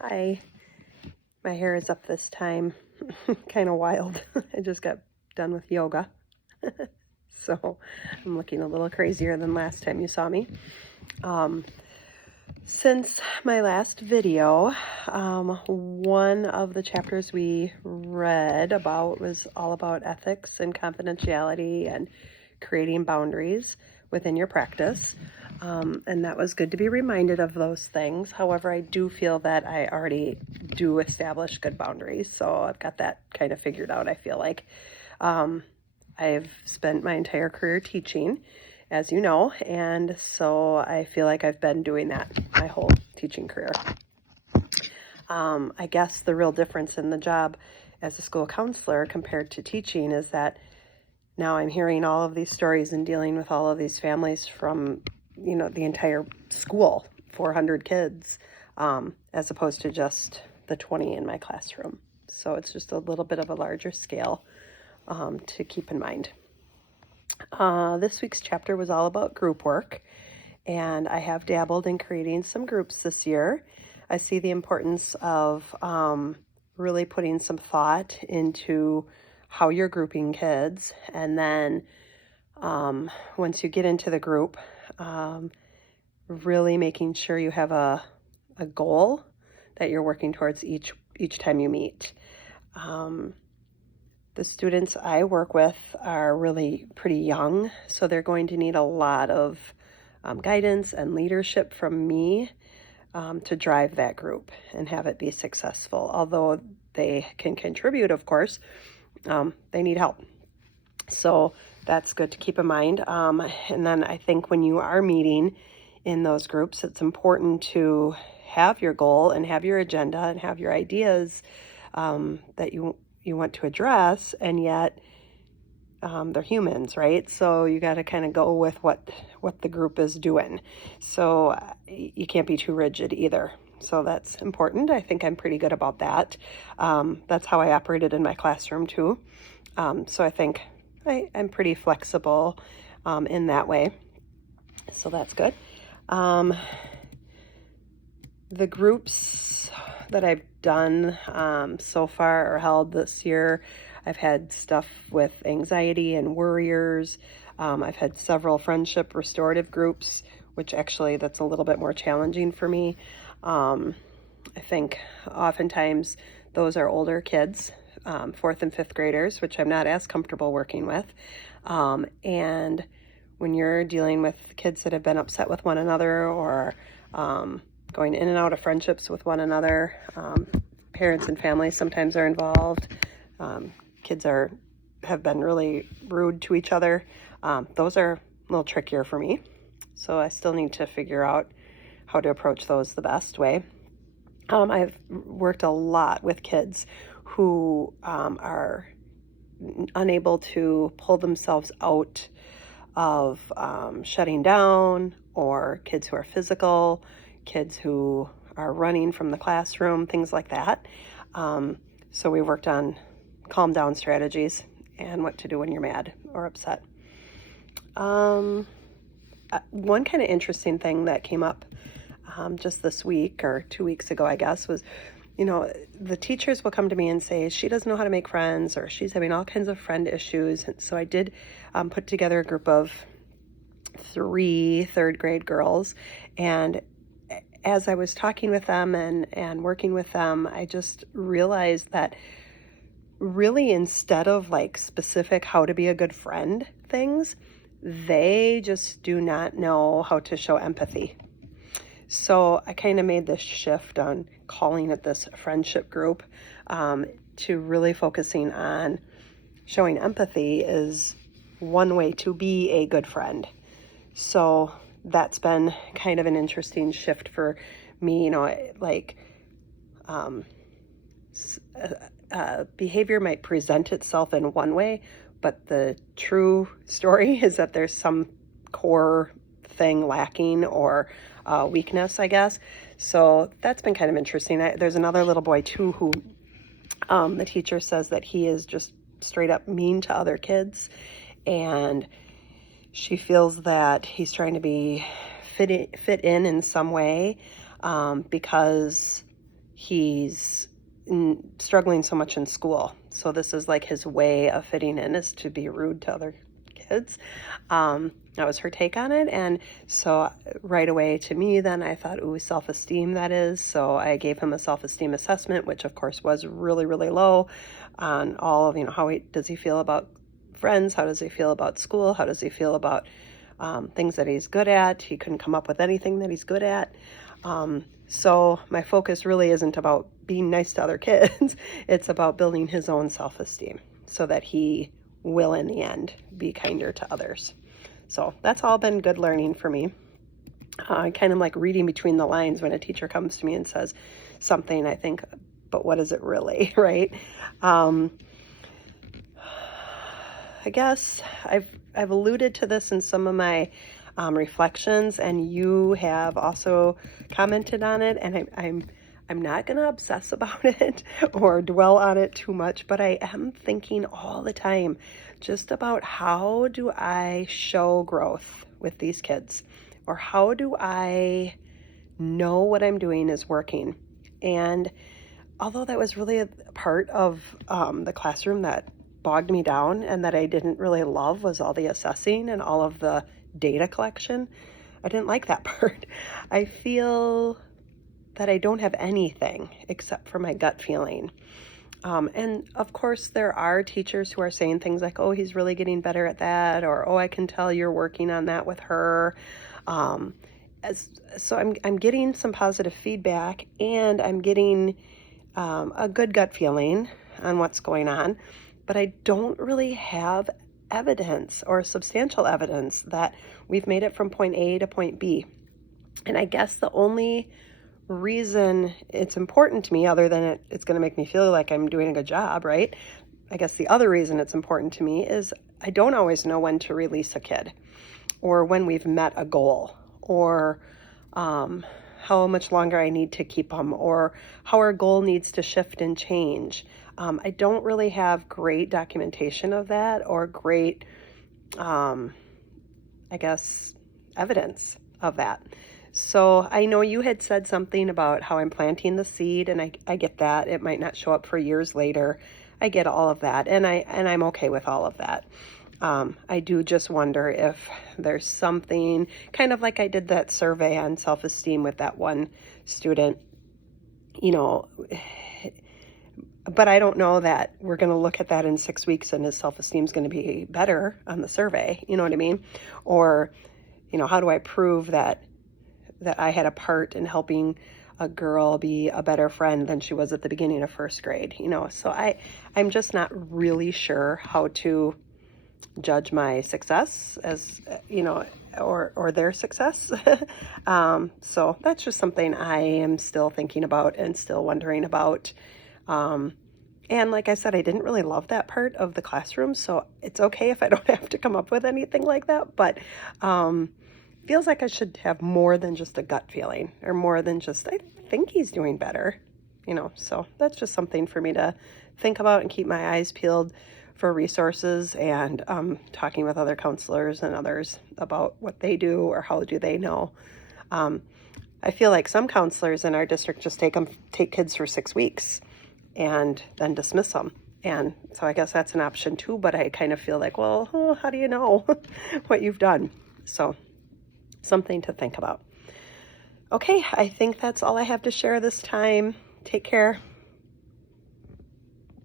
Hi, my hair is up this time. Kind of wild. I just got done with yoga. So I'm looking a little crazier than last time you saw me. Since my last video, one of the chapters we read about was all about ethics and confidentiality and creating boundaries within your practice. And that was good to be reminded of those things. However, I do feel that I already do establish good boundaries. So I've got that kind of figured out, I feel like. I've spent my entire career teaching, as you know, and so I feel like I've been doing that my whole teaching career. I guess the real difference in the job as a school counselor compared to teaching is that now I'm hearing all of these stories and dealing with all of these families from, the entire school, 400 kids, as opposed to just the 20 in my classroom. So it's just a little bit of a larger scale to keep in mind. This week's chapter was all about group work, and I have dabbled in creating some groups this year. I see the importance of really putting some thought into how you're grouping kids, and then once you get into the group, really making sure you have a goal that you're working towards each time you meet. The students I work with are really pretty young, so they're going to need a lot of guidance and leadership from me to drive that group and have it be successful. Although they can contribute, of course, they need help. So that's good to keep in mind. And then I think when you are meeting in those groups, it's important to have your goal and have your agenda and have your ideas that you want to address, and yet they're humans, right? So you got to kind of go with what the group is doing. So you can't be too rigid either. So that's important. I think I'm pretty good about that. That's how I operated in my classroom too. So I think I'm pretty flexible in that way. So that's good. The groups that I've done so far or held this year, I've had stuff with anxiety and worriers. I've had several friendship restorative groups, which actually that's a little bit more challenging for me. I think oftentimes those are older kids, 4th and 5th graders, which I'm not as comfortable working with. And when you're dealing with kids that have been upset with one another or going in and out of friendships with one another, parents and families sometimes are involved. Kids have been really rude to each other. Those are a little trickier for me. So I still need to figure out how to approach those the best way. I've worked a lot with kids who are unable to pull themselves out of shutting down, or kids who are physical, kids who are running from the classroom, things like that. So we worked on calm down strategies and what to do when you're mad or upset. One kind of interesting thing that came up just this week or 2 weeks ago, I guess, was, the teachers will come to me and say, she doesn't know how to make friends, or she's having all kinds of friend issues. And so I did put together a group of 3 3rd grade girls. And as I was talking with them and working with them, I just realized that really, instead of like specific how to be a good friend things, they just do not know how to show empathy. So I kind of made this shift on calling it this friendship group to really focusing on showing empathy is one way to be a good friend. So that's been kind of an interesting shift for me. Behavior might present itself in one way, but the true story is that there's some core thing lacking or weakness, I guess. So that's been kind of interesting. There's another little boy too who the teacher says that he is just straight up mean to other kids, and she feels that he's trying to be fit in some way because he's struggling so much in school. So this is like his way of fitting in, is to be rude to other kids. That was her take on it. And so right away to me, then I thought, ooh, self-esteem that is. So I gave him a self-esteem assessment, which of course was really, really low on all of, how does he feel about friends? How does he feel about school? How does he feel about things that he's good at? He couldn't come up with anything that he's good at. So my focus really isn't about being nice to other kids. It's about building his own self-esteem so that he will in the end be kinder to others. So that's all been good learning for me. Kind of like reading between the lines when a teacher comes to me and says something, I think, but what is it really, right? I guess I've alluded to this in some of my reflections, and you have also commented on it, and I'm not going to obsess about it or dwell on it too much, but I am thinking all the time just about how do I show growth with these kids, or how do I know what I'm doing is working. And although that was really a part of the classroom that bogged me down and that I didn't really love, was all the assessing and all of the data collection. I didn't like that part. I feel that I don't have anything except for my gut feeling. And of course, there are teachers who are saying things like, oh, he's really getting better at that, or, oh, I can tell you're working on that with her. So I'm getting some positive feedback, and I'm getting a good gut feeling on what's going on, but I don't really have evidence or substantial evidence that we've made it from point A to point B. And I guess the only reason it's important to me, other than it's going to make me feel like I'm doing a good job, right? I guess the other reason it's important to me is I don't always know when to release a kid, or when we've met a goal, or how much longer I need to keep them, or how our goal needs to shift and change. I don't really have great documentation of that, or great, I guess, evidence of that. So I know you had said something about how I'm planting the seed, and I get that. It might not show up for years later. I get all of that, and I'm okay with all of that. I do just wonder if there's something, kind of like I did that survey on self-esteem with that one student, but I don't know that we're going to look at that in 6 weeks and his self-esteem is going to be better on the survey. You know what I mean? Or, how do I prove that I had a part in helping a girl be a better friend than she was at the beginning of first grade? So I'm just not really sure how to judge my success, as or their success. So that's just something I am still thinking about and still wondering about. And like I said, I didn't really love that part of the classroom, so it's okay if I don't have to come up with anything like that, but feels like I should have more than just a gut feeling, or more than just, I think he's doing better, so that's just something for me to think about and keep my eyes peeled for resources, and talking with other counselors and others about what they do, or how do they know. I feel like some counselors in our district just take kids for 6 weeks and then dismiss them. And so I guess that's an option too, but I kind of feel like, well, how do you know what you've done? So something to think about. Okay, I think that's all I have to share this time. Take care.